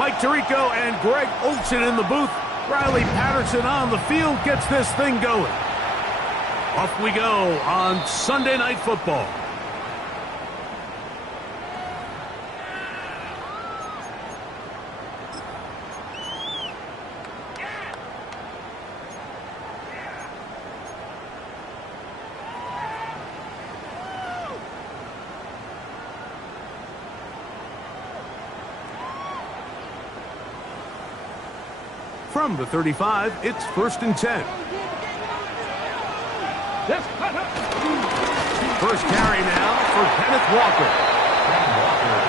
Mike Tirico and Greg Olson in the booth. Riley Patterson on the field gets this thing going. Off we go on Sunday Night Football. From the 35, it's 1st and 10. First carry now for Kenneth Walker.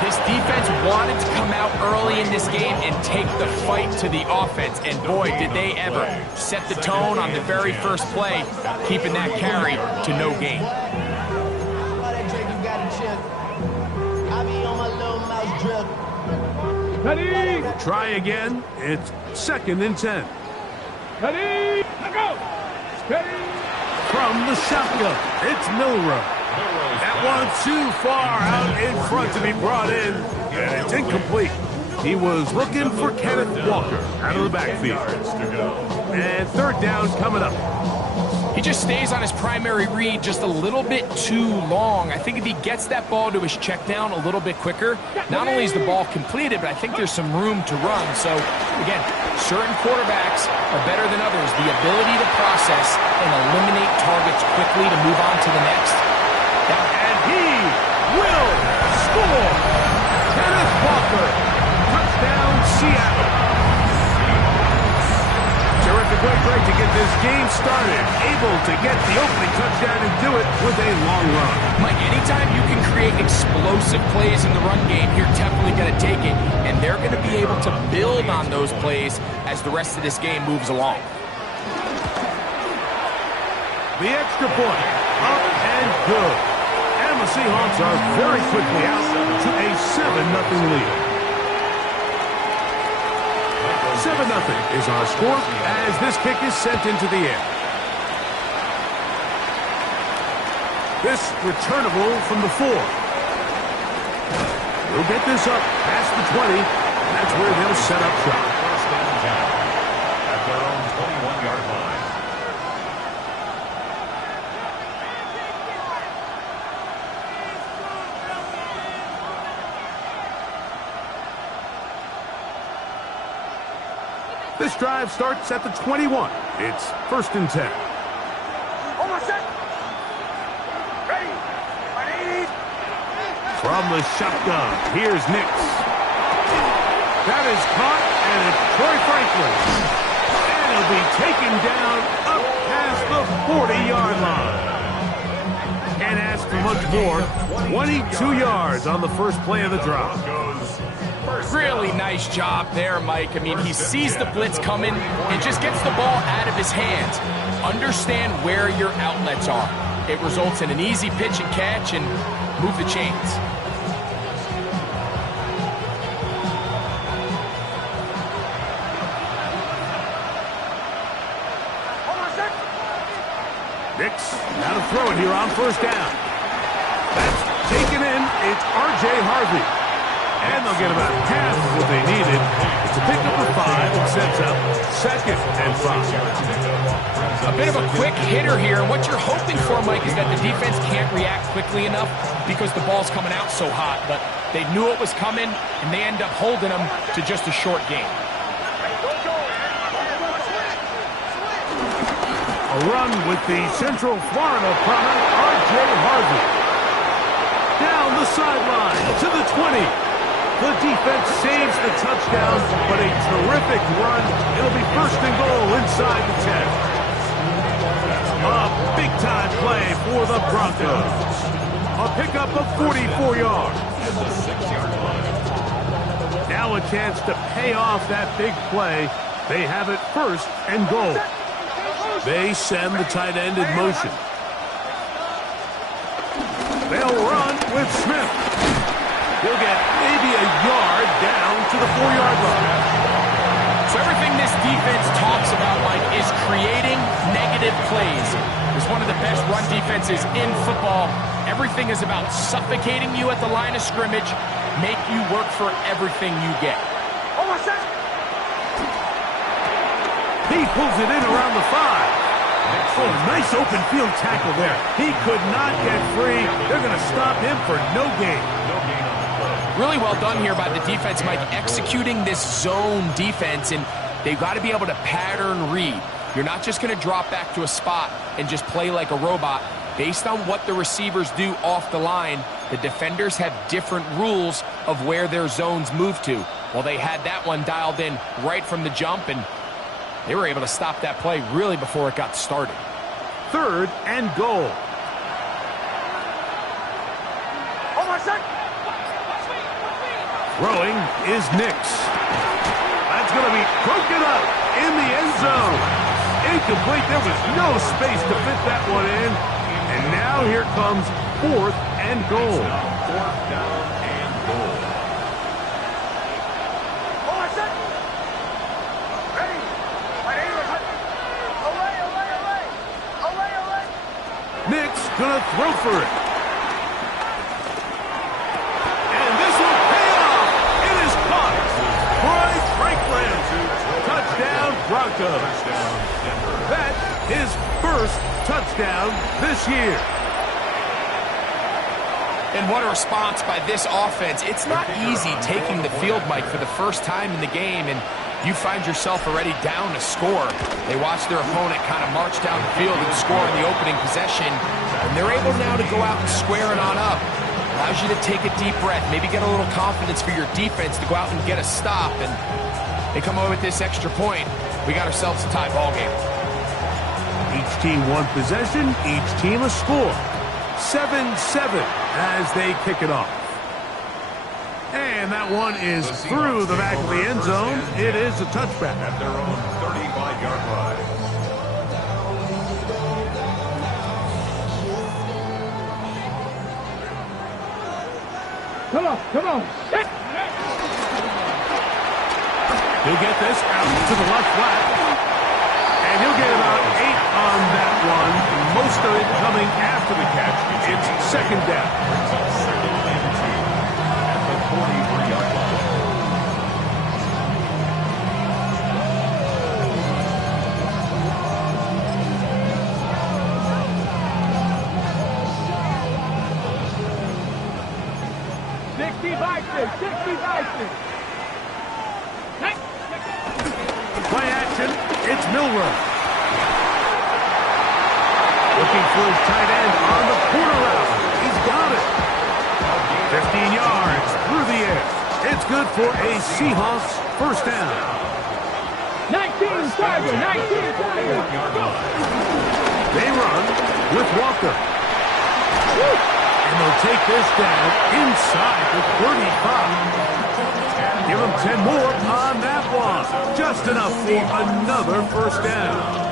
This defense wanted to come out early in this game and take the fight to the offense. And boy, did they ever set the tone on the very first play, keeping that carry to no gain. Try again. It's 2nd and 10. From the shotgun, it's Milrow. That one too far out in front to be brought in, and it's incomplete. He was looking for Kenneth Walker out of the backfield. And 3rd down coming up. He just stays on his primary read just a little bit too long. I think if he gets that ball to his check down a little bit quicker, not only is the ball completed, but I think there's some room to run. So, again, certain quarterbacks are better than others. The ability to process and eliminate targets quickly to move on to the next. And he will score. Kenneth Walker. Touchdown, Seattle. Terrific way to get this game started. Able to get the opening touchdown and do it with a long run. Mike, anytime you can create explosive plays in the run game, you're definitely going to take it. And they're going to be able to build on those plays as the rest of this game moves along. The extra point. Up and good. And the Seahawks are very quickly out to a 7-0 lead. 7-0 is our score as this kick is sent into the air. This returnable from the 4. We'll get this up past the 20. That's where they'll set up shop. First and 10 at their own 21-yard line. This drive starts at the 21. It's 1st and 10. From the shotgun, here's Nix. That is caught, and it's Troy Franklin. And he'll be taken down up past the 40-yard line. Can't ask for much more. 22 yards on the first play of the drive. Really nice job there, Mike. I mean, he sees the blitz coming and just gets the ball out of his hands. Understand where your outlets are. It results in an easy pitch and catch and move the chains. Nix, now to throw it here on 1st down. That's taken in. It's R.J. Harvey. And they'll get about half of what they needed. It's a pickup of 5 and sets up 2nd and 5. A bit of a quick hitter here. What you're hoping for, Mike, is that the defense can't react quickly enough because the ball's coming out so hot. But they knew it was coming, and they end up holding them to just a short game. A run with the Central Florida product, R.J. Harvey. Down the sideline to the 20. The defense saves the touchdown, but a terrific run. It'll be 1st and goal inside the 10. A big-time play for the Broncos. A pickup of 44 yards. Now a chance to pay off that big play. They have it 1st and goal. They send the tight end in motion. They'll run with Smith. He'll get maybe a yard down to the 4-yard line. So everything this defense talks about, Mike, is creating negative plays. It's one of the best run defenses in football. Everything is about suffocating you at the line of scrimmage, make you work for everything you get. He pulls it in around the 5. Oh, nice open field tackle there. He could not get free. They're going to stop him for no gain. Really well done here by the defense, Mike, executing this zone defense, and they've got to be able to pattern read. You're not just going to drop back to a spot and just play like a robot. Based on what the receivers do off the line, the defenders have different rules of where their zones move to. Well, they had that one dialed in right from the jump, and they were able to stop that play really before it got started. 3rd and goal. Throwing is Nix. That's going to be broken up in the end zone. Incomplete. There was no space to fit that one in. And now here comes 4th and goal. 4th down and goal. Nix gonna throw for it. And this will pay off. It is caught. Bryce Franklin. Touchdown Broncos. That is first touchdown this year. And what a response by this offense. It's not easy taking the field, Mike, for the first time in the game, and you find yourself already down a score. They watch their opponent kind of march down the field and score in the opening possession, and they're able now to go out and square it on up. Allows you to take a deep breath, maybe get a little confidence for your defense to go out and get a stop, and they come away with this extra point. We got ourselves a tie ball game. Each team one possession, each team a score. 7-7 as they kick it off. And that one is through the back of the end zone. It is a touchback. At their own 35-yard line. Come on. He'll get this out to the left flat. And he'll get about 8 on that one. Most of it coming after the catch. It's 2nd down. Brings up 2nd and 2 at the 43-yard line. Play action, it's Milrow. Looking for his tight end on the corner route. He's got it. 15 yards through the air. It's good for a Seahawks first down. 19 Tiger. They run with Walker. And they'll take this down inside the 35. Give them 10 more on that one. Just enough for another first down.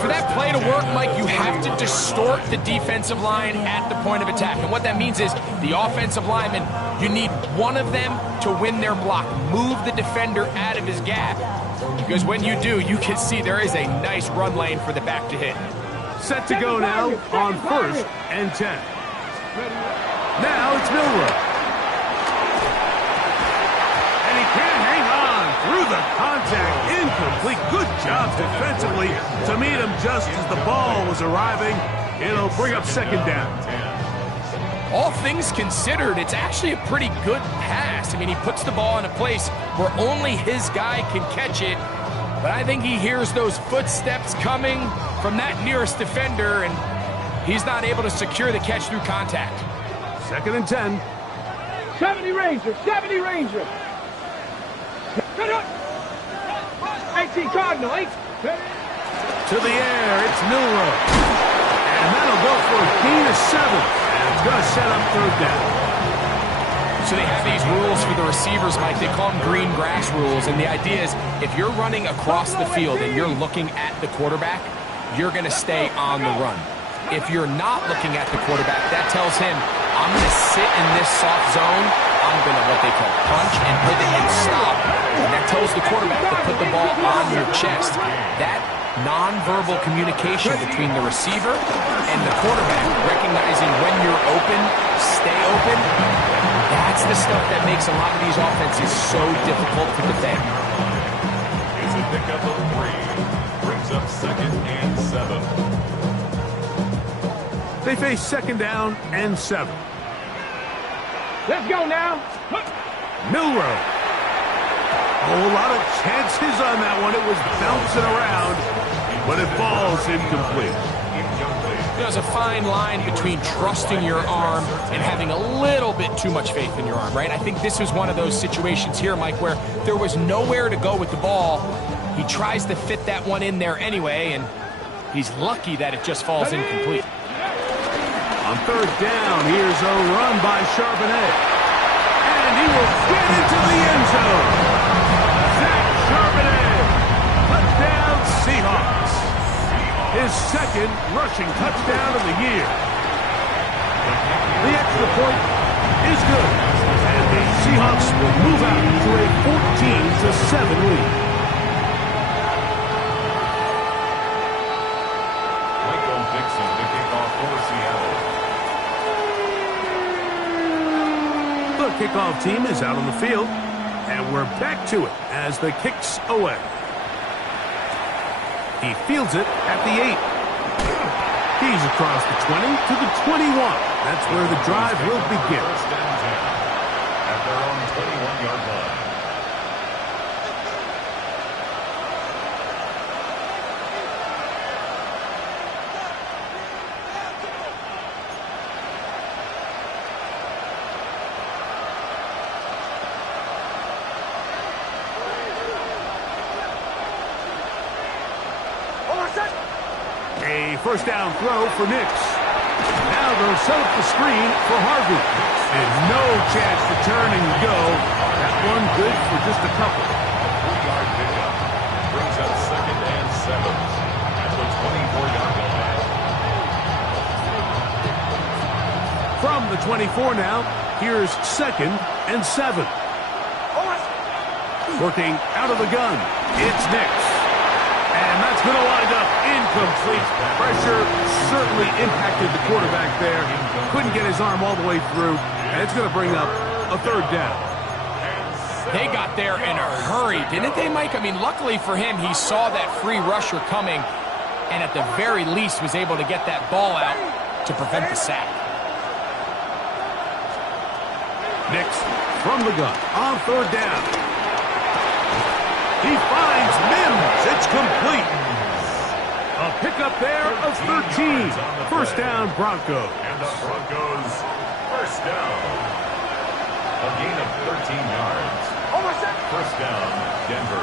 For that play to work, Mike, you have to distort the defensive line at the point of attack. And what that means is the offensive lineman, you need one of them to win their block. Move the defender out of his gap. Because when you do, you can see there is a nice run lane for the back to hit. Set to go now on 1st and 10. Now it's Milrow. And he can't hang on through the contact. Incomplete. Good job defensively to meet him just as the ball was arriving. It'll bring up 2nd down. All things considered, it's actually a pretty good pass. I mean, he puts the ball in a place where only his guy can catch it. But I think he hears those footsteps coming from that nearest defender, and he's not able to secure the catch through contact. 2nd and 10. 70 Ranger. 18 Cardinal. 8. To the air, it's Milrow. And that'll go for a gain of 7. And it's going to set up 3rd down. So they have these rules for the receivers, Mike. They call them green grass rules. And the idea is if you're running across the field and you're looking at the quarterback, you're going to stay on the run. If you're not looking at the quarterback, that tells him, I'm going to sit in this soft zone. I'm going to what they call punch and pivot and stop. And that tells the quarterback to put the ball on your chest. That nonverbal communication between the receiver and the quarterback, recognizing when you're open, stay open, that's That's the stuff that makes a lot of these offenses so difficult to defend. It's a pickup of 3. Brings up 2nd and 7. They face 2nd down and 7. Let's go now. Milrow. Oh, a lot of chances on that one. It was bouncing around, but it falls incomplete. There's a fine line between trusting your arm and having a little bit too much faith in your arm, right? I think this is one of those situations here, Mike, where there was nowhere to go with the ball. He tries to fit that one in there anyway, and he's lucky that it just falls incomplete. On 3rd down, here's a run by Charbonnet. And he will get into the end zone. Zach Charbonnet. Touchdown, Seahawks. His 2nd rushing touchdown of the year. The extra point is good. And the Seahawks will move out to a 14-7 lead. Michael Dixon to kick off for Seattle. The kickoff team is out on the field, and we're back to it as the kick's away. He fields it at the 8. He's across the 20 to the 21. That's where the drive will begin. 1st and 10 at their own 21-yard line. A 1st down throw for Nix. Now they'll set up the screen for Harvey. And no chance to turn and go. That one good for just a couple. 3-yard pickup. Brings up 2nd and 7 at the 24-yard line. From the 24 now, here's 2nd and 7. Working out of the gun, it's Nix. And that's going to wind up incomplete. Pressure certainly impacted the quarterback there. Couldn't get his arm all the way through. And it's going to bring up a 3rd down. They got there in a hurry, didn't they, Mike? I mean, luckily for him, he saw that free rusher coming and at the very least was able to get that ball out to prevent the sack. Nix from the gun on 3rd down. He finds Mims. It's complete. A pickup there of 13. 1st down, Broncos. And the Broncos, 1st down. A gain of 13 yards. 1st down, Denver.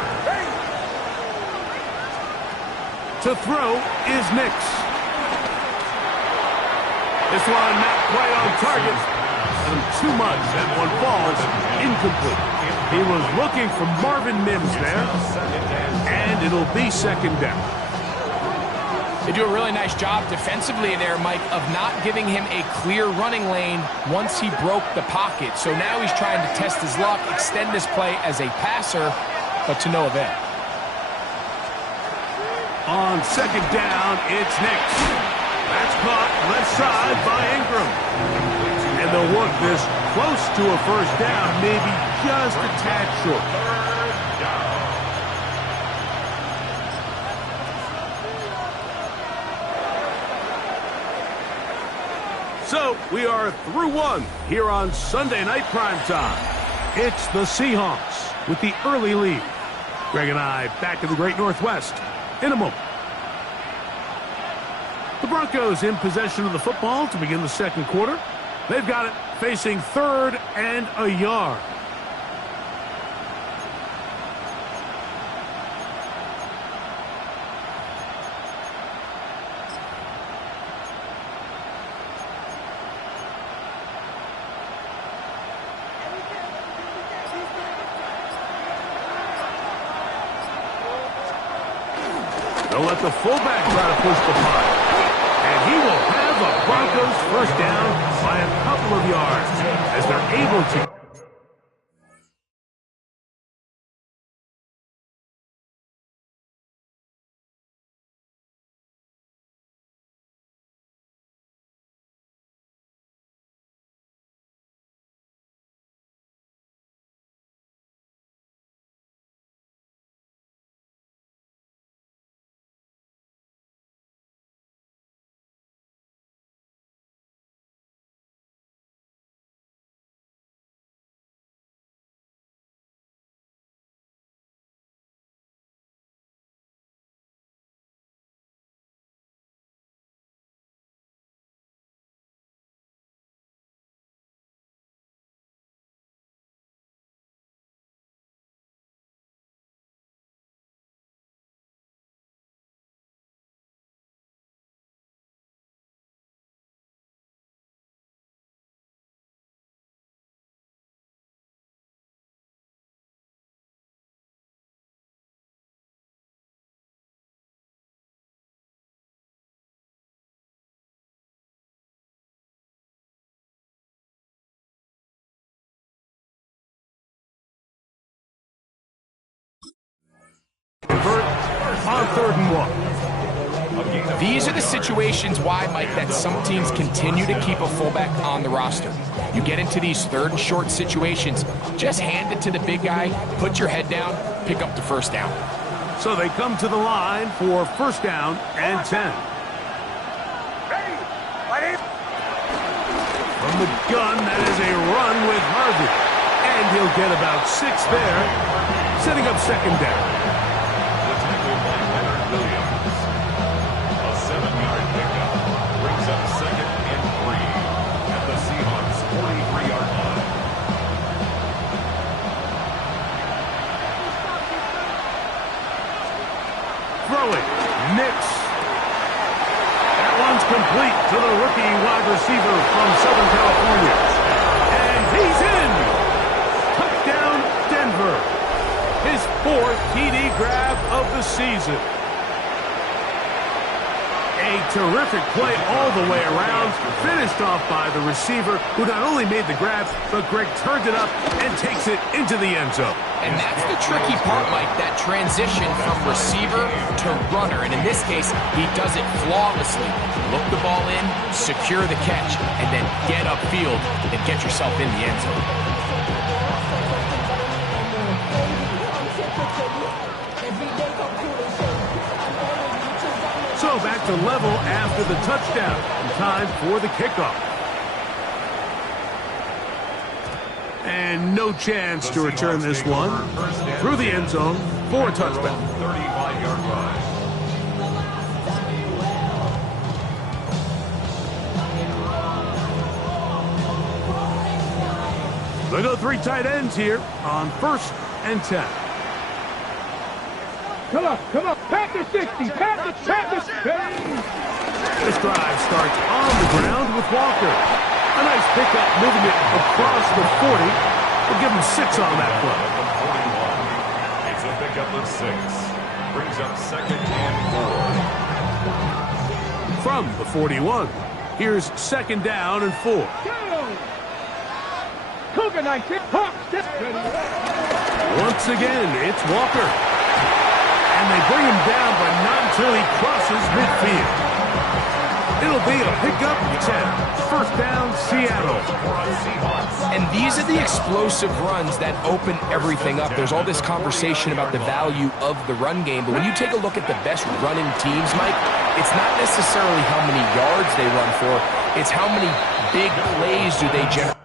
To throw is Nix. This one not quite on target. And too much. That one falls incomplete. He was looking for Marvin Mims there. And it'll be 2nd down. They do a really nice job defensively there, Mike, of not giving him a clear running lane once he broke the pocket. So now he's trying to test his luck, extend this play as a passer, but to no avail. On 2nd down, it's Nix. That's caught left side by Ingram. And they'll work this close to a 1st down, maybe just a tad short. So, we are through one here on Sunday Night Primetime. It's the Seahawks with the early lead. Greg and I back in the Great Northwest in a moment. The Broncos in possession of the football to begin the 2nd quarter. They've got it facing 3rd and a yard. They'll let the fullback try to push the punt. And he will have a Broncos 1st down by a couple of yards as they're able to 3rd and 1. These are the situations why, Mike, that some teams continue to keep a fullback on the roster. You get into these 3rd and short situations, just hand it to the big guy, put your head down, pick up the 1st down. So they come to the line for 1st down and 10. From the gun, that is a run with Harvey. And he'll get about 6 there, setting up 2nd down. The tackle by Leonard Williams. A 7-yard pickup brings up 2nd and 3 at the Seahawks' 43-yard line. Throw it. Nix. That one's complete to the rookie wide receiver from Southern California. And he's in. Touchdown, Denver. His 4th TD grab of the season. A terrific play all the way around, finished off by the receiver, who not only made the grab, but Greg turned it up and takes it into the end zone. And that's the tricky part, Mike, that transition from receiver to runner. And in this case, he does it flawlessly. Look the ball in, secure the catch, and then get upfield and get yourself in the end zone. So back to level after the touchdown. And time for the kickoff. And no chance to return this one. Through the end zone for a touchdown. 35-yard line. They go 3 tight ends here on 1st and 10. Come on. Pack the 60. Pack the 60. This drive starts on the ground with Walker. A nice pickup, moving it across the 40. We'll give him 6 on that play. It's a pickup of 6. Brings up 2nd and 4. From the 41, here's 2nd down and 4. Cougar 19. Once again, it's Walker. And they bring him down, but not until he crosses midfield. It'll be a pickup of 10. 1st down, Seattle. And these are the explosive runs that open everything up. There's all this conversation about the value of the run game, but when you take a look at the best running teams, Mike, it's not necessarily how many yards they run for, it's how many big plays do they generate.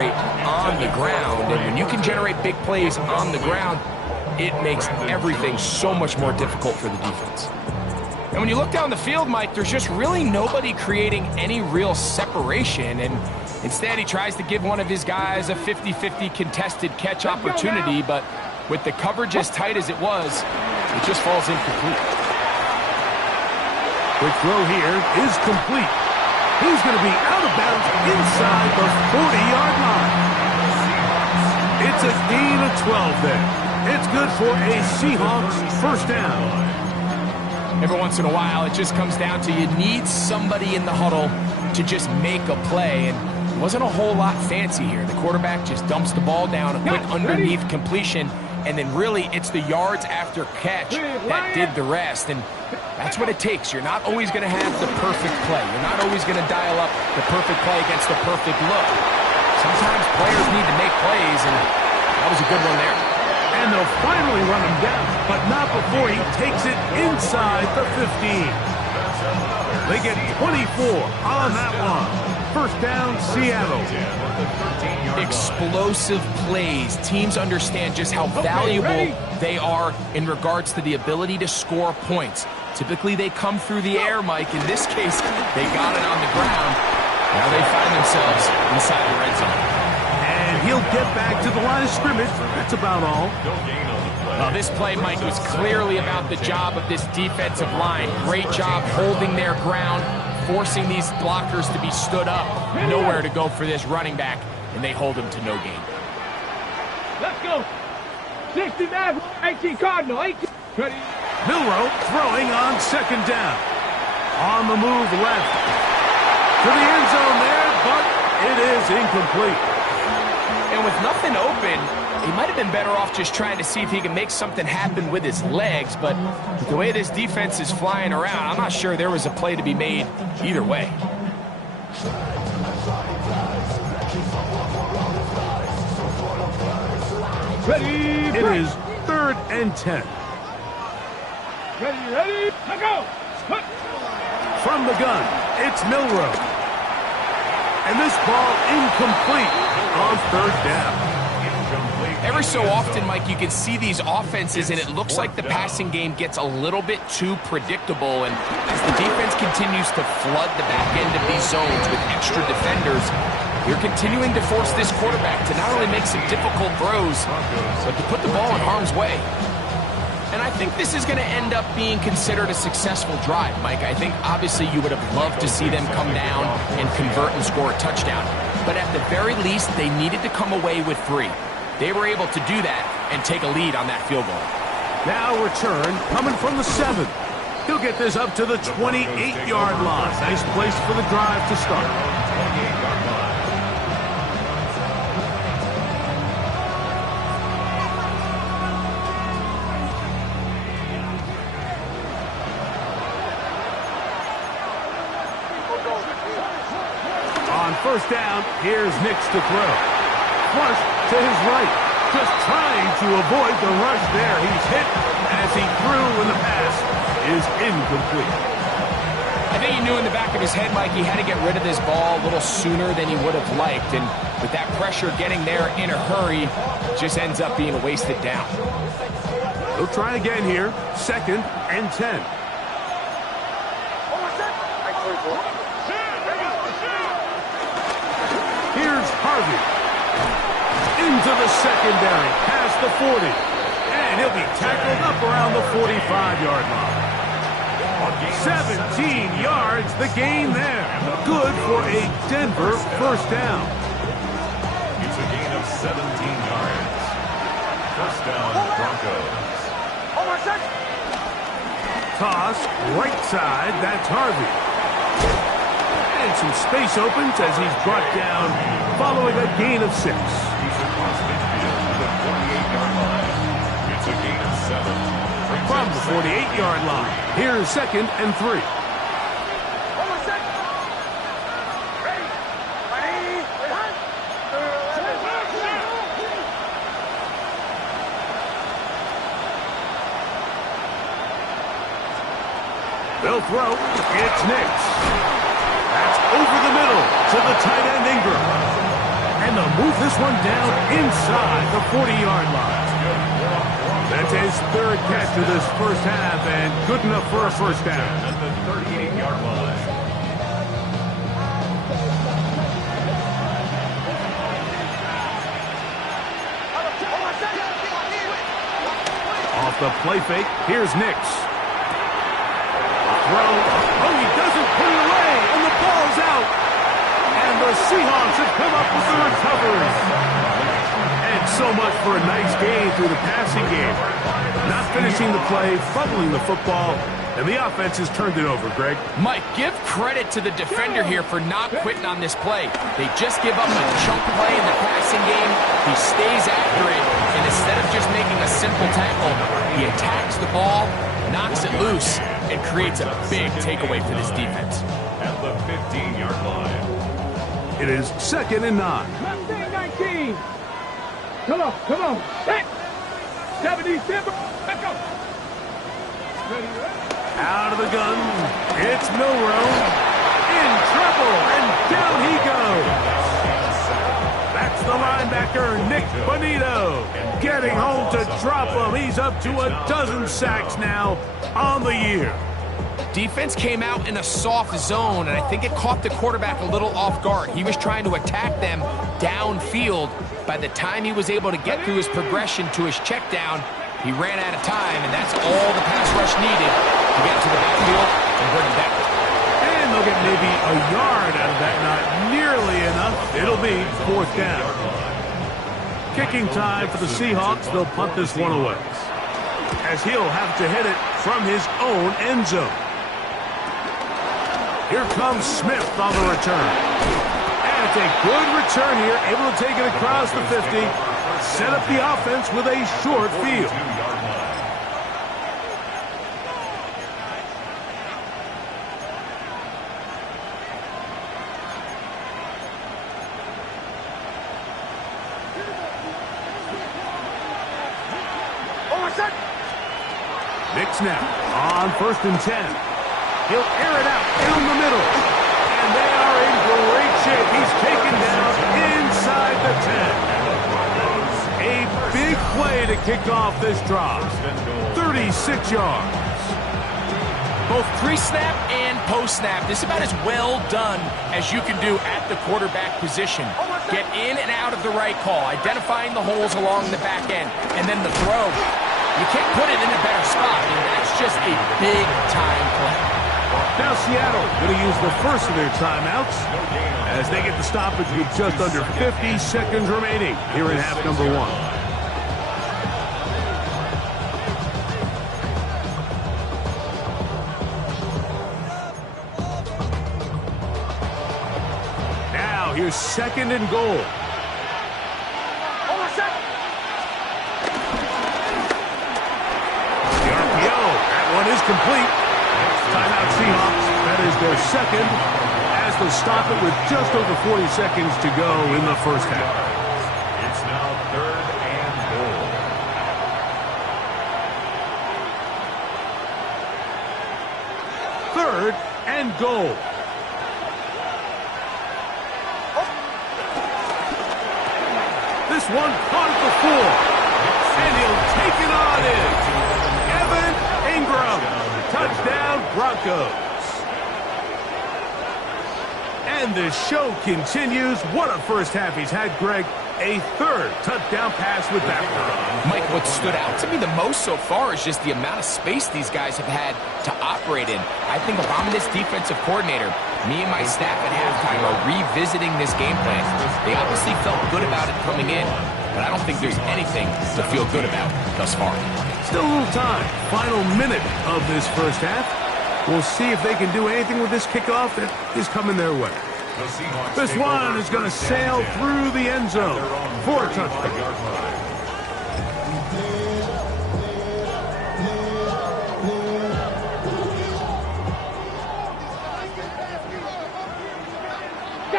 On the ground, and when you can generate big plays on the ground, it makes everything so much more difficult for the defense. And when you look down the field, Mike, there's just really nobody creating any real separation, and instead he tries to give one of his guys a 50-50 contested catch opportunity, but with the coverage as tight as it was, it just falls incomplete. Quick throw here is complete. He's going to be out of bounds inside the 40-yard line. It's a gain of 12 there. It's good for a Seahawks 1st down. Every once in a while, it just comes down to you need somebody in the huddle to just make a play, and it wasn't a whole lot fancy here. The quarterback just dumps the ball down, a quick underneath completion, and then really it's the yards after catch that did the rest, and that's what it takes. You're not always going to have the perfect play. You're not always going to dial up the perfect play against the perfect look. Sometimes players need to make plays, and that was a good one there. And they'll finally run him down, but not before he takes it inside the 15. They get 24 on that one. 1st down, Seattle. Explosive plays. Teams understand just how valuable they are in regards to the ability to score points. Typically, they come through the air, Mike. In this case, they got it on the ground. Now they find themselves inside the red zone. And and he'll get back to the line of scrimmage. That's about all. No gain on the play. Well, this play, Mike, was clearly about the job of this defensive line. Great job holding their ground, forcing these blockers to be stood up. Nowhere to go for this running back, and they hold him to no gain. Let's go. 60 Madden, 18 Cardinal, 18. Ready? Milroe throwing on second down. On the move left. To the end zone there, but it is incomplete. And with nothing open, he might have been better off just trying to see if he can make something happen with his legs, but with the way this defense is flying around, I'm not sure there was a play to be made either way. Ready? It is 3rd and 10. Ready? Let's go. Hup. From the gun, it's Milroe. And this ball incomplete on 3rd down. Every so often, Mike, you can see these offenses, and it looks like the passing game gets a little bit too predictable. And as the defense continues to flood the back end of these zones with extra defenders, you're continuing to force this quarterback to not only make some difficult throws, but to put the ball in harm's way. And I think this is going to end up being considered a successful drive, Mike. I think obviously you would have loved to see them come down and convert and score a touchdown. But at the very least, they needed to come away with 3. They were able to do that and take a lead on that field goal. Now return coming from the 7. He'll get this up to the 28-yard line. Nice place for the drive to start. 28-yard line. On 1st down, here's Nix to throw. Flush to his right. Just trying to avoid the rush there. He's hit as he threw, and the pass is incomplete. I think he knew in the back of his head, Mike, he had to get rid of this ball a little sooner than he would have liked. And with that pressure getting there in a hurry, it just ends up being a wasted down. He'll try again here. 2nd and 10. Here's Harvey. Into the secondary, past the 40. And he'll be tackled up around the 45-yard line. 17 yards, the gain there. Good for a Denver 1st down. It's a gain of 17 yards. 1st down, Broncos. Toss, right side, that's Harvey. And some space opens as he's brought down following a gain of 6. He's across midfield to the 48-yard line. It's a gain of 7. From the 48-yard line, here's 2nd and 3. They'll throw. It's Nix. That's over the middle to the tight end Ingram. And they'll move this one down inside the 40-yard line. That's his 3rd catch of this 1st half, and good enough for a 1st down. At the 38-yard line. Off the play fake, here's Nix. Throw. Oh, he doesn't put it away, and the ball's out. And the Seahawks have come up with the recovery. And so much for a nice game through the passing game. Not finishing the play, fumbling the football, and the offense has turned it over, Greg. Mike, give credit to the defender here for not quitting on this play. They just give up a chunk play in the passing game. He stays after it, and instead of just making a simple tackle, he attacks the ball, knocks it loose, and creates a big takeaway for this defense. At the 15-yard line. It is 2nd and 9. 19. Come on. Back. 77. Let's go. Ready. Out of the gun, it's Milroe. In trouble, and down he goes. That's the linebacker, Nick Bonito, getting home to drop him. He's up to a dozen sacks now on the year. Defense came out in a soft zone, and I think it caught the quarterback a little off guard. He was trying to attack them downfield, By the time he was able to get through his progression to his check down, he ran out of time, and that's all the pass rush needed to get to the backfield and bring him down. And they'll get maybe a yard out of that, not nearly enough. It'll be 4th down. Kicking time for the Seahawks. They'll punt this one away, as he'll have to hit it from his own end zone. Here comes Smith on the return. And it's a good return here, able to take it across the 50, set up the offense with a short field. Mix now on 1st and 10. He'll air it out in the middle. And they are in great shape. He's taken down inside the 10. A big play to kick off this drive. 36 yards. Both pre-snap and post-snap, this is about as well done as you can do at the quarterback position. Get in and out of the right call, identifying the holes along the back end, and then the throw. You can't put it in a better spot, and that's just a big-time play. Now Seattle going to use the first of their timeouts as they get the stoppage with just under 50 seconds remaining here in half number 1. Now here's 2nd and goal. One is complete. Timeout Seahawks. That is their 2nd as they stop it with just over 40 seconds to go in the first half. It's now 3rd and goal. 3rd and goal. This one caught at the 4. And he'll take it on in. Touchdown, Broncos. And the show continues. What a first half he's had, Greg. A 3rd touchdown pass with that one. Mike, what stood out to me the most so far is just the amount of space these guys have had to operate in. I think if I'm this defensive coordinator, me and my staff at halftime are revisiting this game plan. They obviously felt good about it coming in, but I don't think there's anything to feel good about thus far. Still a little time. Final minute of this first half. We'll see if they can do anything with this kickoff that is coming their way. This one is going to sail through the end zone for a touchdown.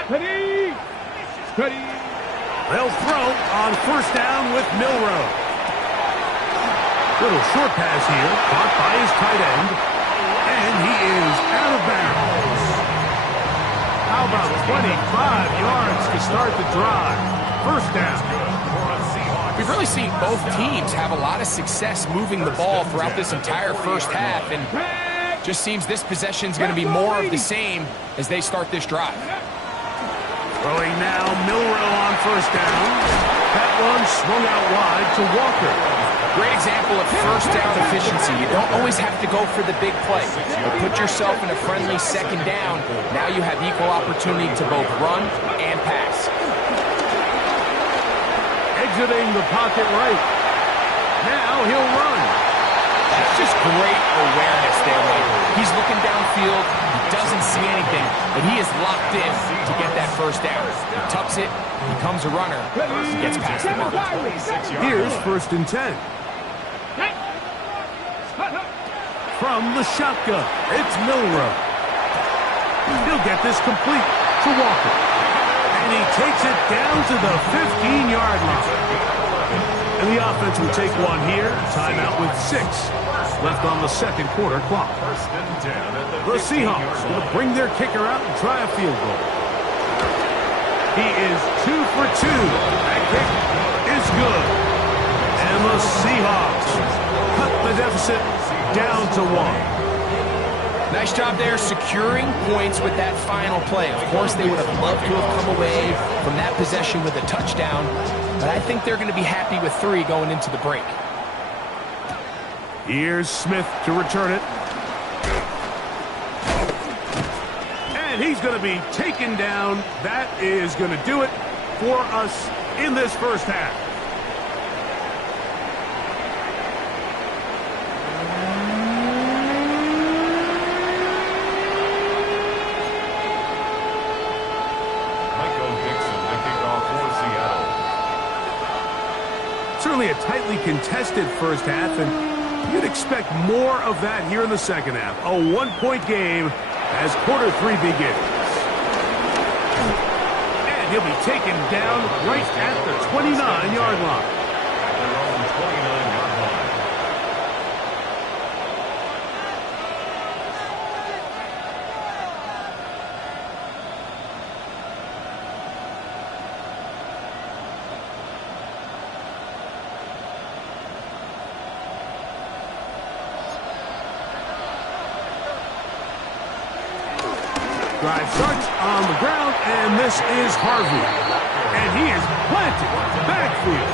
Ready. They'll throw on 1st down with Milroe. Little short pass here, caught by his tight end, and he is out of bounds. How about 25 yards to start the drive? 1st down. We've really seen both teams have a lot of success moving the ball throughout this entire first half, and just seems this possession is going to be more of the same as they start this drive. Throwing now, Milroe on 1st down. That one swung out wide to Walker. Great example of first down efficiency. You don't always have to go for the big play, but put yourself in a friendly 2nd down. Now you have equal opportunity to both run and pass. Exiting the pocket right. Now he'll run. That's just great awareness there, Mike. He's looking downfield. He doesn't see anything, but he is locked in to get that 1st down. He tucks it, becomes a runner, he gets past the mark. Here's 1st and 10. From the shotgun, it's Milroe. He'll get this complete to Walker. And he takes it down to the 15-yard line. And the offense will take one here. Timeout with 6 left on the 2nd quarter clock. The Seahawks will bring their kicker out and try a field goal. He is 2 for 2. That kick is good. And the Seahawks cut the deficit down to 1. Nice job there securing points with that final play. Of course, they would have loved to have come away from that possession with a touchdown, but I think they're going to be happy with 3 going into the break. Here's Smith to return it. And he's going to be taken down. That is going to do it for us in this first half. Certainly a tightly contested first half, and you'd expect more of that here in the second half. A 1-point game as quarter 3 begins. And he'll be taken down right at the 29-yard line. At their own 29-yard line. Drive starts on the ground, and this is Harvey. And he is planted. Backfield.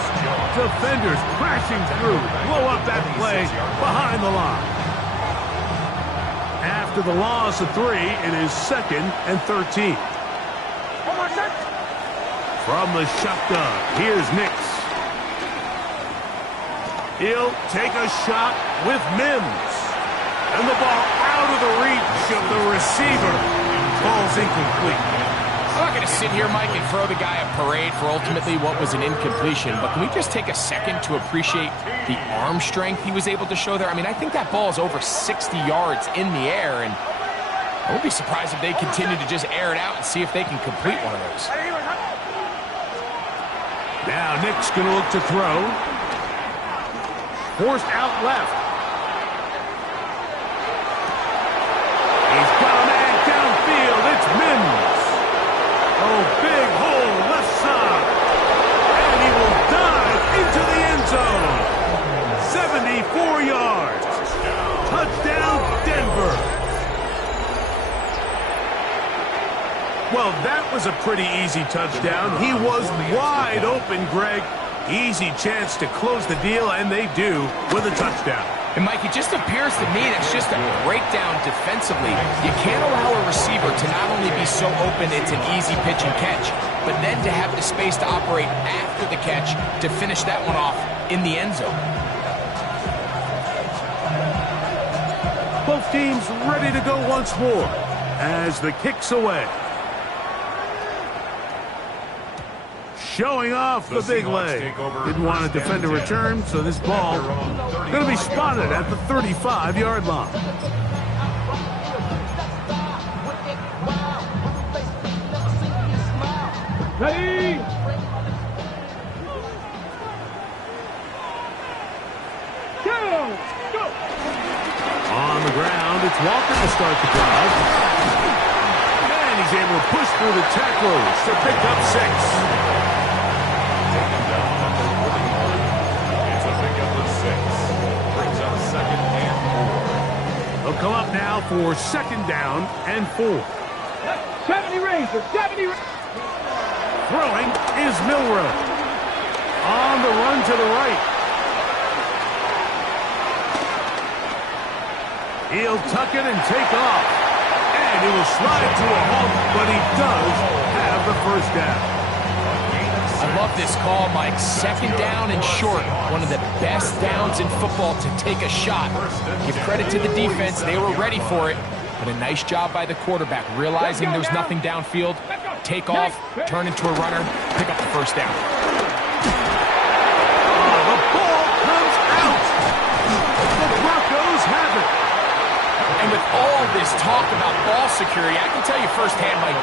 Defenders crashing through. Blow up that play behind the line. After the loss of 3, it is 2nd and 13. From the shotgun, here's Nix. He'll take a shot with Mims. And the ball out of the reach of the receiver. Ball's incomplete. I'm not going to sit here, Mike, and throw the guy a parade for ultimately what was an incompletion, but can we just take a second to appreciate the arm strength he was able to show there? I mean, I think that ball is over 60 yards in the air, and I would be surprised if they continue to just air it out and see if they can complete one of those. Now Nick's going to look to throw. Forced out left. He's got a man downfield. It's Mims. Oh, big hole left side. And he will dive into the end zone. 74 yards. Touchdown, Denver. Well, that was a pretty easy touchdown. He was wide open, Greg. Easy chance to close the deal, and they do with a touchdown. And, Mike, it just appears to me that's just a breakdown defensively. You can't allow a receiver to not only be so open it's an easy pitch and catch, but then to have the space to operate after the catch to finish that one off in the end zone. Both teams ready to go once more as the kick's away. Showing off the big leg. Didn't want to defend a return, so this ball going to be spotted at the 35-yard line. Ready? Go! On the ground, it's Walker to start the drive. And he's able to push through the tacklers to pick up 6. They'll come up now for 2nd down and 4. 70 Razor, 70 Throwing is Milrow. On the run to the right. He'll tuck it and take off. And he will slide to a halt, but he does have the first down. I love this call, Mike. 2nd down and short. One of the best downs in football to take a shot. Give credit to the defense. They were ready for it. But a nice job by the quarterback, realizing there's nothing downfield. Take off, turn into a runner, pick up the first down. The ball comes out. The Broncos have it. And with all this talk about ball security, I can tell you firsthand, Mike.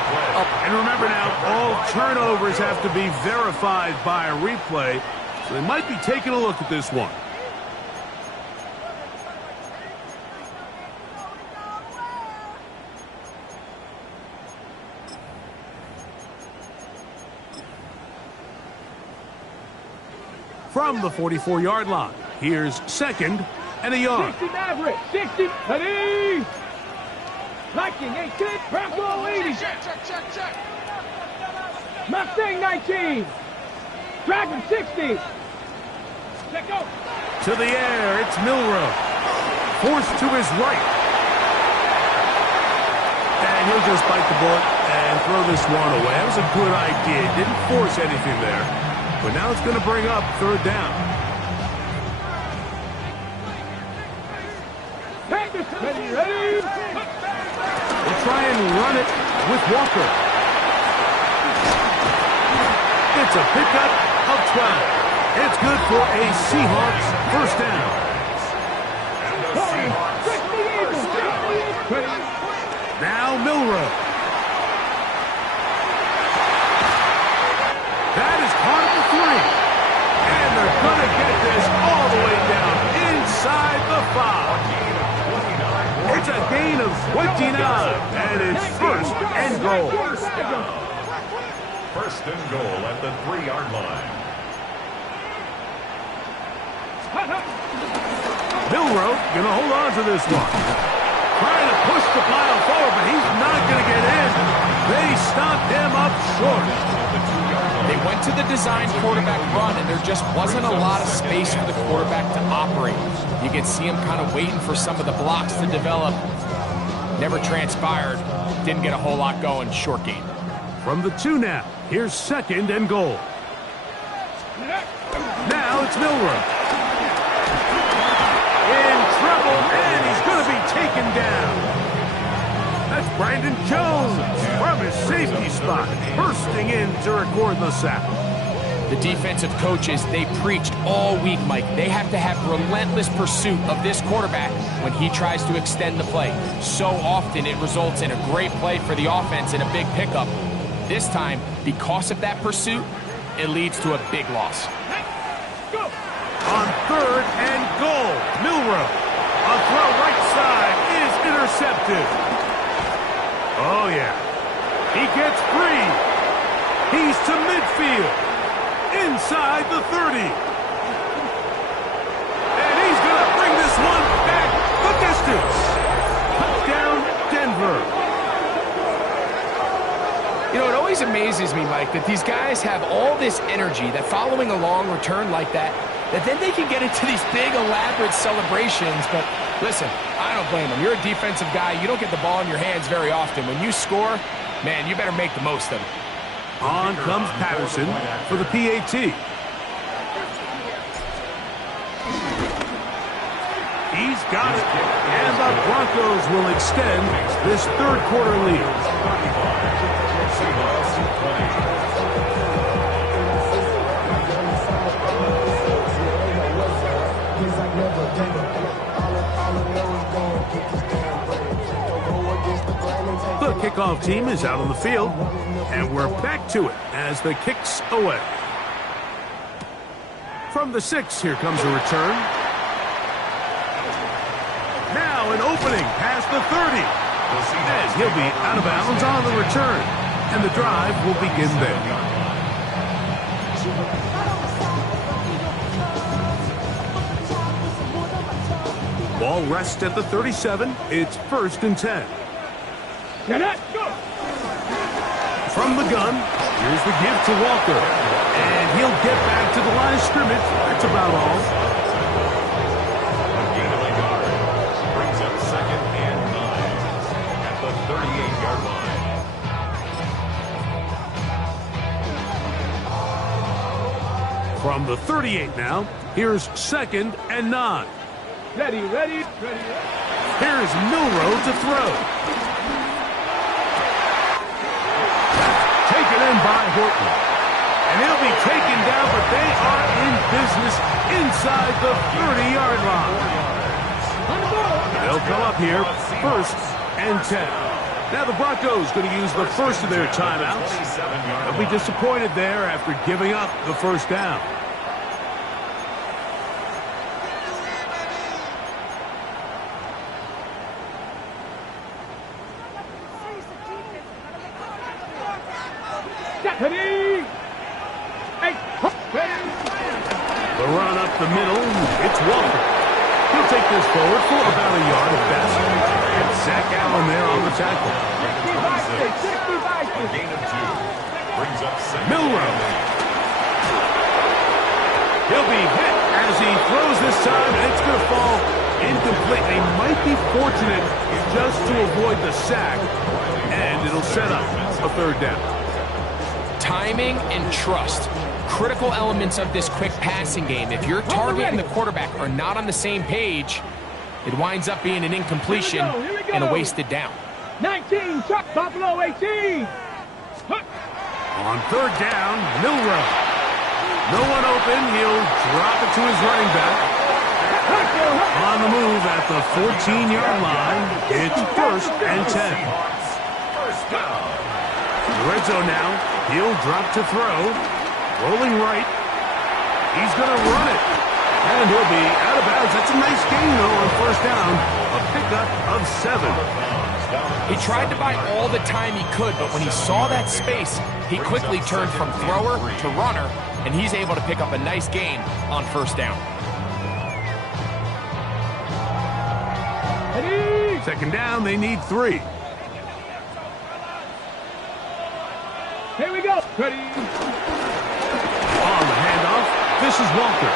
And remember now, all turnovers have to be verified by a replay. So they might be taking a look at this one. From the 44-yard line, here's 2nd and a yard. 60 Maverick, 60, ready? Viking 18. Bronco 80. Check. Mustang 19. Dragon 60. Check go. To the air, it's Milrow. Forced to his right. And he'll just bite the bullet and throw this one away. That was a good idea. Didn't force anything there. But now it's going to bring up third down. Ready. We'll try and run it with Walker. It's a pickup of 12. It's good for a Seahawks first down. And the Seahawks first down. Now Milrow. That is caught at the 3. And they're going to get this all the way down inside the 5. It's a gain of 29, and it's first and goal. First and goal at the 3-yard line. Milrow going to hold on to this one. Trying to push the pile forward, but he's not going to get in. They stopped him up short. They went to the design quarterback run, and there just wasn't a lot of space for the quarterback to operate. You could see him kind of waiting for some of the blocks to develop. Never transpired. Didn't get a whole lot going. Short game. From the 2 now, here's second and goal. Now it's Milrow. In trouble, and he's going to be taken down. That's Brandon Jones from his safety spot, bursting in to record the sack. The defensive coaches, they preached all week, Mike. They have to have relentless pursuit of this quarterback when he tries to extend the play. So often it results in a great play for the offense and a big pickup. This time, because of that pursuit, it leads to a big loss. On third and goal, Milrow. A throw right side is intercepted. Oh, yeah. He gets free. He's to midfield. Inside the 30. And he's going to bring this one back the distance. Touchdown, Denver. You know, it always amazes me, Mike, that these guys have all this energy, that following a long return like that then they can get into these big, elaborate celebrations. But listen, I don't blame them. You're a defensive guy. You don't get the ball in your hands very often. When you score, man, you better make the most of it. On comes Patterson for the PAT. He's got it. And the Broncos will extend this third quarter lead. The kickoff team is out on the field, and we're back to it as the kick's away. From the 6, here comes a return. Now an opening past the 30. And he'll be out of bounds on the return, and the drive will begin there. Ball rests at the 37. It's first and 10. From the gun, here's the give to Walker. And he'll get back to the line of scrimmage. That's about all. A gain of a yard. Brings up second and 9 at the 38-yard line. From the 38 now, here's second and 9. Ready. Here's Milrow to throw. Taken in by Horton. And he'll be taken down, but they are in business inside the 30-yard line. They'll come up here, first and 10. Now the Broncos going to use the first of their timeouts. They'll be disappointed there after giving up the first down. The run up the middle, it's Walker. He'll take this forward for about a yard at best. And Zach Allen there on the tackle. 60 a gain of 2. Brings up second. Milrow. He'll be hit as he throws this time, and it's going to fall incomplete. They might be fortunate just to avoid the sack, and it'll set up a third down. Timing and trust, critical elements of this quick passing game. If your target and the quarterback are not on the same page, it winds up being an incompletion and a wasted down. 19, Chuck Buffalo 18. On third down, Milrow. No one open. He'll drop it to his running back. On the move at the 14-yard line. It's 1st and 10. First down. The red zone now. He'll drop to throw. Rolling right. He's going to run it. And he'll be out of bounds. That's a nice gain, though, on first down. A pickup of 7. He tried to buy all the time he could, but when he saw that space, he quickly turned from thrower to runner, and he's able to pick up a nice gain on first down. Second down, they need 3. Here we go. Ready. On the handoff, this is Walker.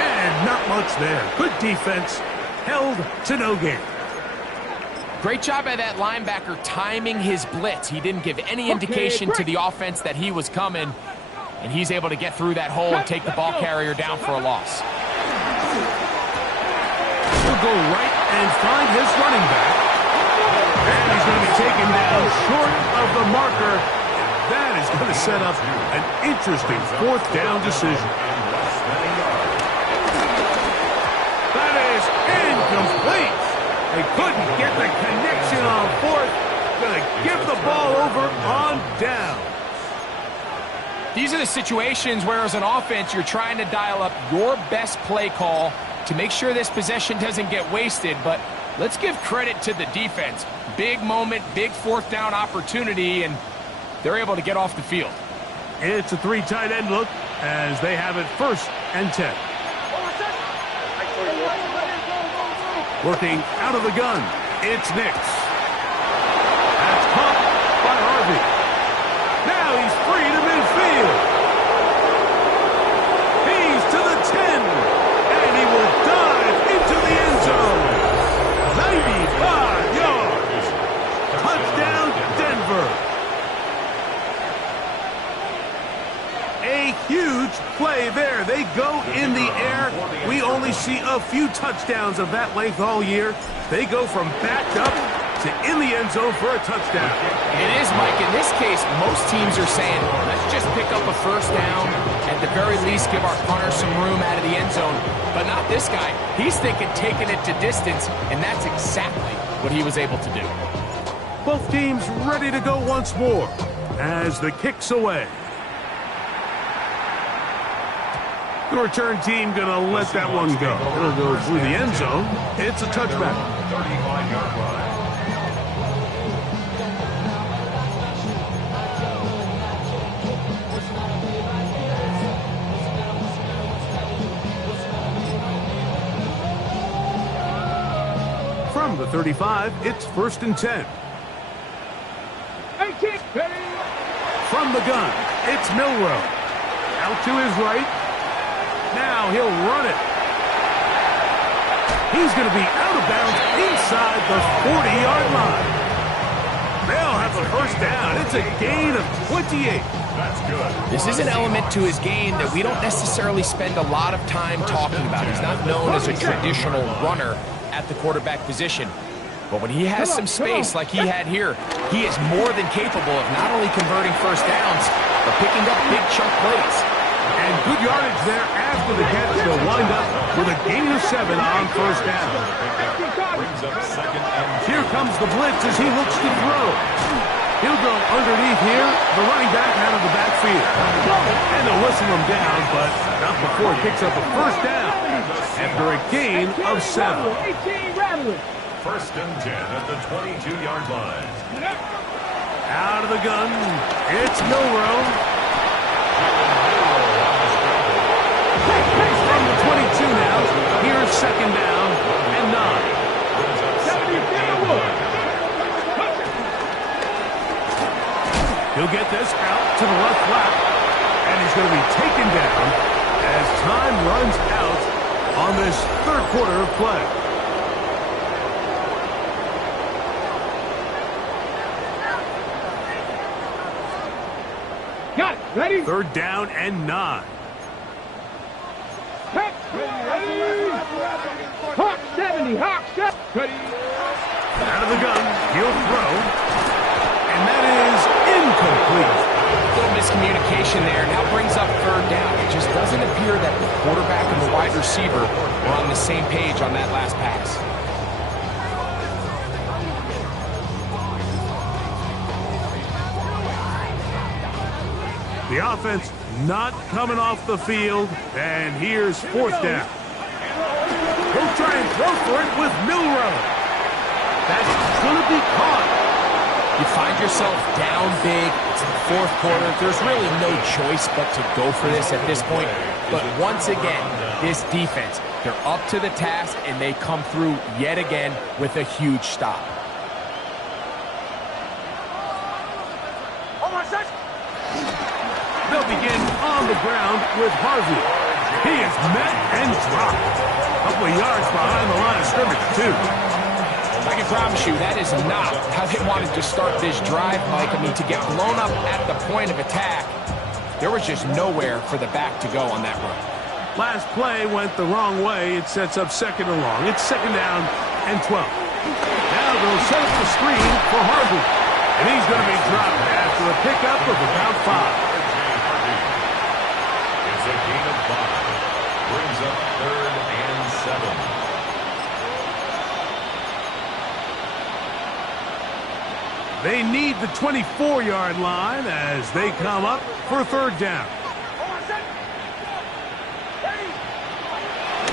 And not much there. Good defense. Held to no gain. Great job by that linebacker timing his blitz. He didn't give any indication to the offense that he was coming, and he's able to get through that hole and take the ball carrier down for a loss. He'll go right and find his running back. And he's going to be taken down short of the marker. That is going to set up an interesting 4th down decision. That is incomplete. They couldn't get the connection on 4th. Going to give the ball over on down. These are the situations where, as an offense, you're trying to dial up your best play call to make sure this possession doesn't get wasted. But let's give credit to the defense. Big moment, big 4th down opportunity, and they're able to get off the field. It's a 3 tight end look as they have it 1st and 10. Working out of the gun, it's Nix. That's caught by Harvey. Now he's free to midfield. He's to the 10, and he will dive into the end zone. 95 yards. Touchdown, Denver. A huge play there. They go in the air. We only see a few touchdowns of that length all year. They go from backed up to in the end zone for a touchdown. It is, Mike. In this case, most teams are saying, let's just pick up a first down. At the very least, give our punter some room out of the end zone. But not this guy. He's thinking taking it to distance, and that's exactly what he was able to do. Both teams ready to go once more as the kick's away. The return team going to let that one go. It'll go through the end zone. It's a touchback. 35-yard line. From the 35, it's 1st and 10. 18. From the gun, it's Milrow. Out to his right. Now he'll run it. He's going to be out of bounds inside the 40-yard line. They'll have the first down. It's a gain of 28. That's good. This is an element to his game that we don't necessarily spend a lot of time talking about. He's not known as a traditional runner at the quarterback position. But when he has some space like he had here, he is more than capable of not only converting first downs, but picking up big chunk plays. And good yardage there after the catch. They'll wind up with a gain of 7 on first down. Brings up second and Here comes the blitz as he looks to throw. He'll go underneath here, the running back out of the backfield. And they'll whistle him down, but not before he picks up a first down after a gain of 7. 18 rattling. first and 10 at the 22-yard line. Out of the gun, it's Milrow. From the 22 now, here's second down and 9. 70 Denver. to the left flat, and he's going to be taken down as time runs out on this third quarter of play. Got it. Ready? Third down and 9. Ready. Hawk 70. Hawk 70. Ready. Out of the gun, he'll throw, and that is incomplete. A little miscommunication there. Now brings up third down. It just doesn't appear that the quarterback and the wide receiver are on the same page on that last pass. The offense not coming off the field, and here's fourth down. He'll try and throw for it with Milrow. That's going to be caught. You find yourself down big. It's the fourth quarter. There's really no choice but to go for this at this point. But once again, this defense, they're up to the task, and they come through yet again with a huge stop. They'll begin on the ground with Harvey. He is met and dropped. A couple of yards behind the line of scrimmage, too. I can promise you that is not how they wanted to start this drive, Mike. I mean, to get blown up at the point of attack, there was just nowhere for the back to go on that run. Last play went the wrong way. It sets up second and long. It's second down and 12. Now they'll set up the screen for Harvey. And he's going to be dropped after a pickup of about 5. It's a gain of 5. Brings up third and 7. They need the 24-yard line as they come up for third down.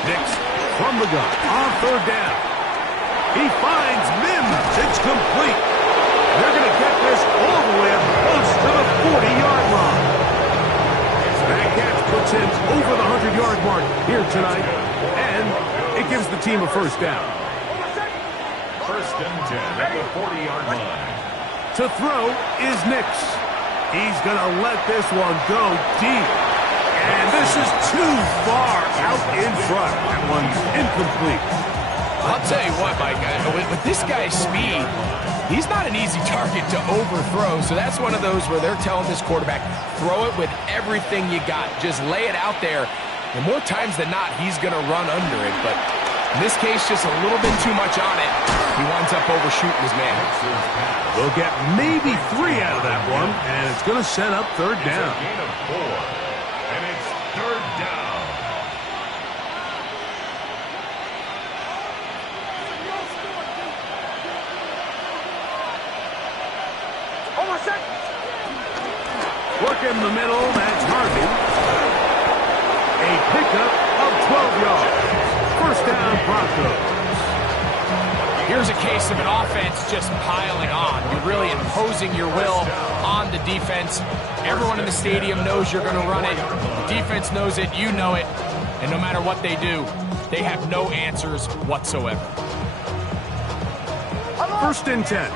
Nix from the gun on third down. He finds Mims. It's complete. They're going to get this all the way up close to the 40-yard line. That catch puts him over the 100-yard mark here tonight, and it gives the team a first down. First and 10 at the 40-yard line. To throw is Nix. He's going to let this one go deep. And this is too far out in front. That one's incomplete. I'll tell you what, Mike, with this guy's speed, he's not an easy target to overthrow. So that's one of those where they're telling this quarterback, throw it with everything you got. Just lay it out there. And more times than not, he's going to run under it. But in this case, just a little bit too much on it. He winds up overshooting his man. They'll get maybe 3 out of that one, and it's going to set up third down. It's a gain of 4, and it's third down. Work in the middle, that's Harvey. A pickup of 12 yards. First down, Broncos. Here's a case of an offense just piling on. You're really imposing your will on the defense. Everyone in the stadium knows you're going to run it. The defense knows it, you know it. And no matter what they do, they have no answers whatsoever. First and 10.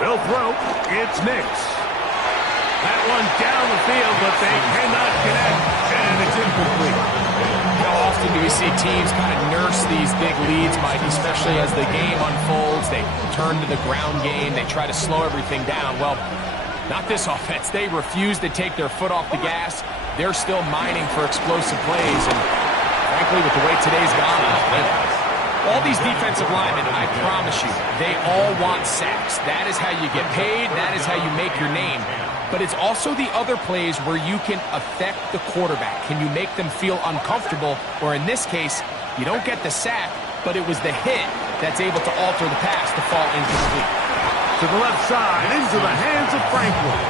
They'll throw. It's Nix. That one down the field, but they cannot connect, and it's incomplete. How often do we see teams kind of nurse these big leads, Mike, especially as the game unfolds? They turn to the ground game. They try to slow everything down. Well, not this offense. They refuse to take their foot off the gas. They're still mining for explosive plays, and frankly, with the way today's gone, all these defensive linemen, I promise you, they all want sacks. That is how you get paid. That is how you make your name. But it's also the other plays where you can affect the quarterback. Can you make them feel uncomfortable? Or in this case, you don't get the sack, but it was the hit that's able to alter the pass to fall incomplete. To the left side, into the hands of Franklin.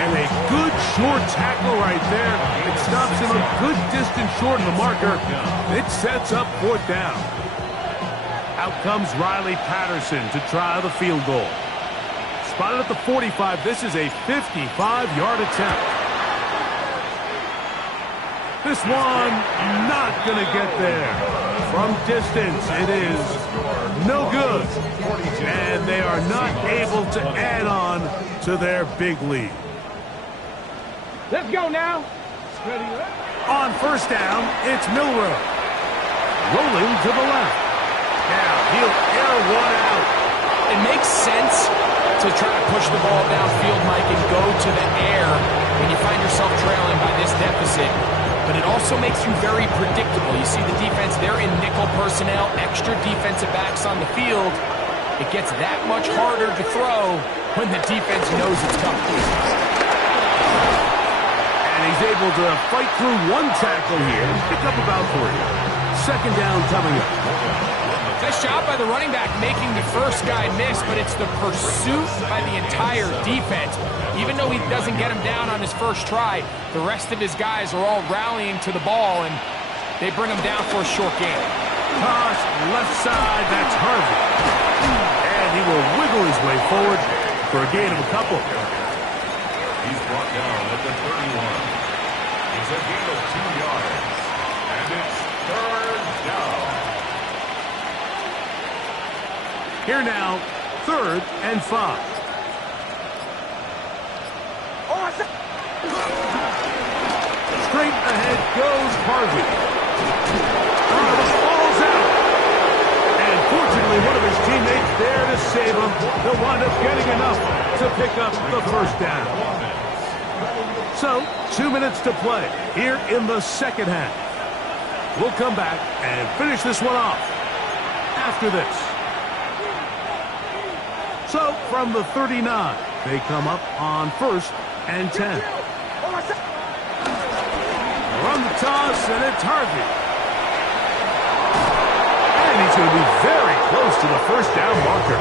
And a good short tackle right there. It stops him a good distance short of the marker. It sets up fourth down. Out comes Riley Patterson to try the field goal. Spotted at the 45. This is a 55-yard attempt. This one not going to get there. From distance, it is no good. And they are not able to add on to their big lead. Let's go now. On first down, it's Milroe. Rolling to the left. Now he'll air one out. It makes sense to try to push the ball downfield, Mike, and go to the air when you find yourself trailing by this deficit. But it also makes you very predictable. You see the defense, they're in nickel personnel, extra defensive backs on the field. It gets that much harder to throw when the defense knows it's coming. And he's able to fight through one tackle here and pick up about 3. Second down coming up. Nice job by the running back making the first guy miss, but it's the pursuit by the entire defense. Even though he doesn't get him down on his first try, the rest of his guys are all rallying to the ball, and they bring him down for a short gain. Toss left side, that's Harvey. And he will wiggle his way forward for a gain of a couple. He's brought down at the 31. It's a gain of 2 yards. And it's third down. Here now, 3rd and 5. Straight ahead goes Harvey. Falls out. And fortunately, one of his teammates there to save him. He'll wind up getting enough to pick up the first down. So, 2 minutes to play here in the second half. We'll come back and finish this one off after this. So, from the 39, they come up on 1st and 10. Run the toss, and it's Harvey. And he's going to be very close to the first down marker.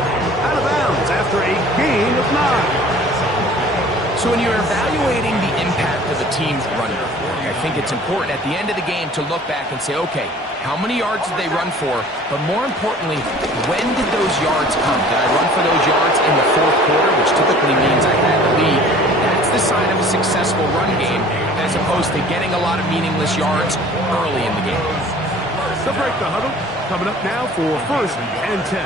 Out of bounds after a gain of 9. So when you're evaluating the impact of a team's running performance, I think it's important at the end of the game to look back and say, okay, how many yards did they run for? But more importantly, when did those yards come? Did I run for those yards in the 4th quarter, which typically means I had the lead? That's the sign of a successful run game, as opposed to getting a lot of meaningless yards early in the game. They'll break the huddle. Coming up now for 1st and 10.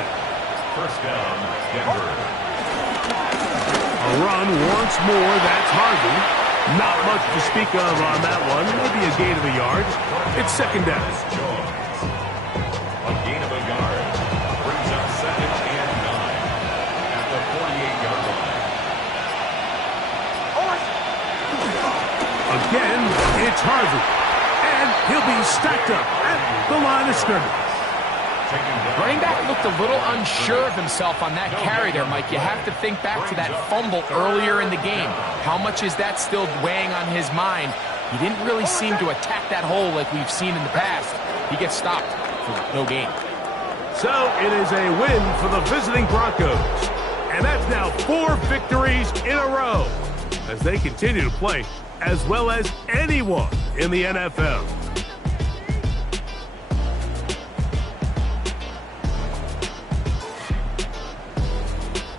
First down, Denver. A run once more, that's Harvey. Not much to speak of on that one. Maybe a gain of a yard. It's second down. A gain of a yard brings up 2nd and 9 at the 48-yard line. Again, it's Harvey. And he'll be stacked up at the line of scrimmage. Running back looked a little unsure of himself on that carry there, Mike. You have to think back to that fumble earlier in the game. How much is that still weighing on his mind? He didn't really seem to attack that hole like we've seen in the past. He gets stopped for no gain. So it is a win for the visiting Broncos. And that's now 4 victories in a row as they continue to play as well as anyone in the NFL.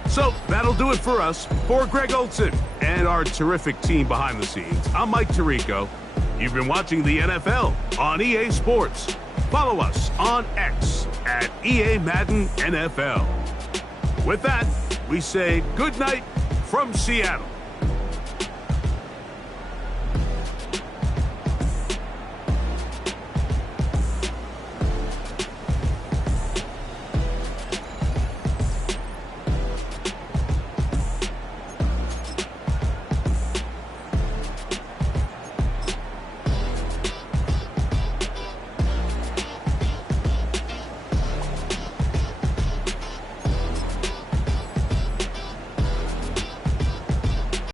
So that'll do it for us. For Greg Olson and our terrific team behind the scenes, I'm Mike Tirico. You've been watching the NFL on EA Sports. Follow us on X at EA Madden NFL. With that, we say good night from Seattle.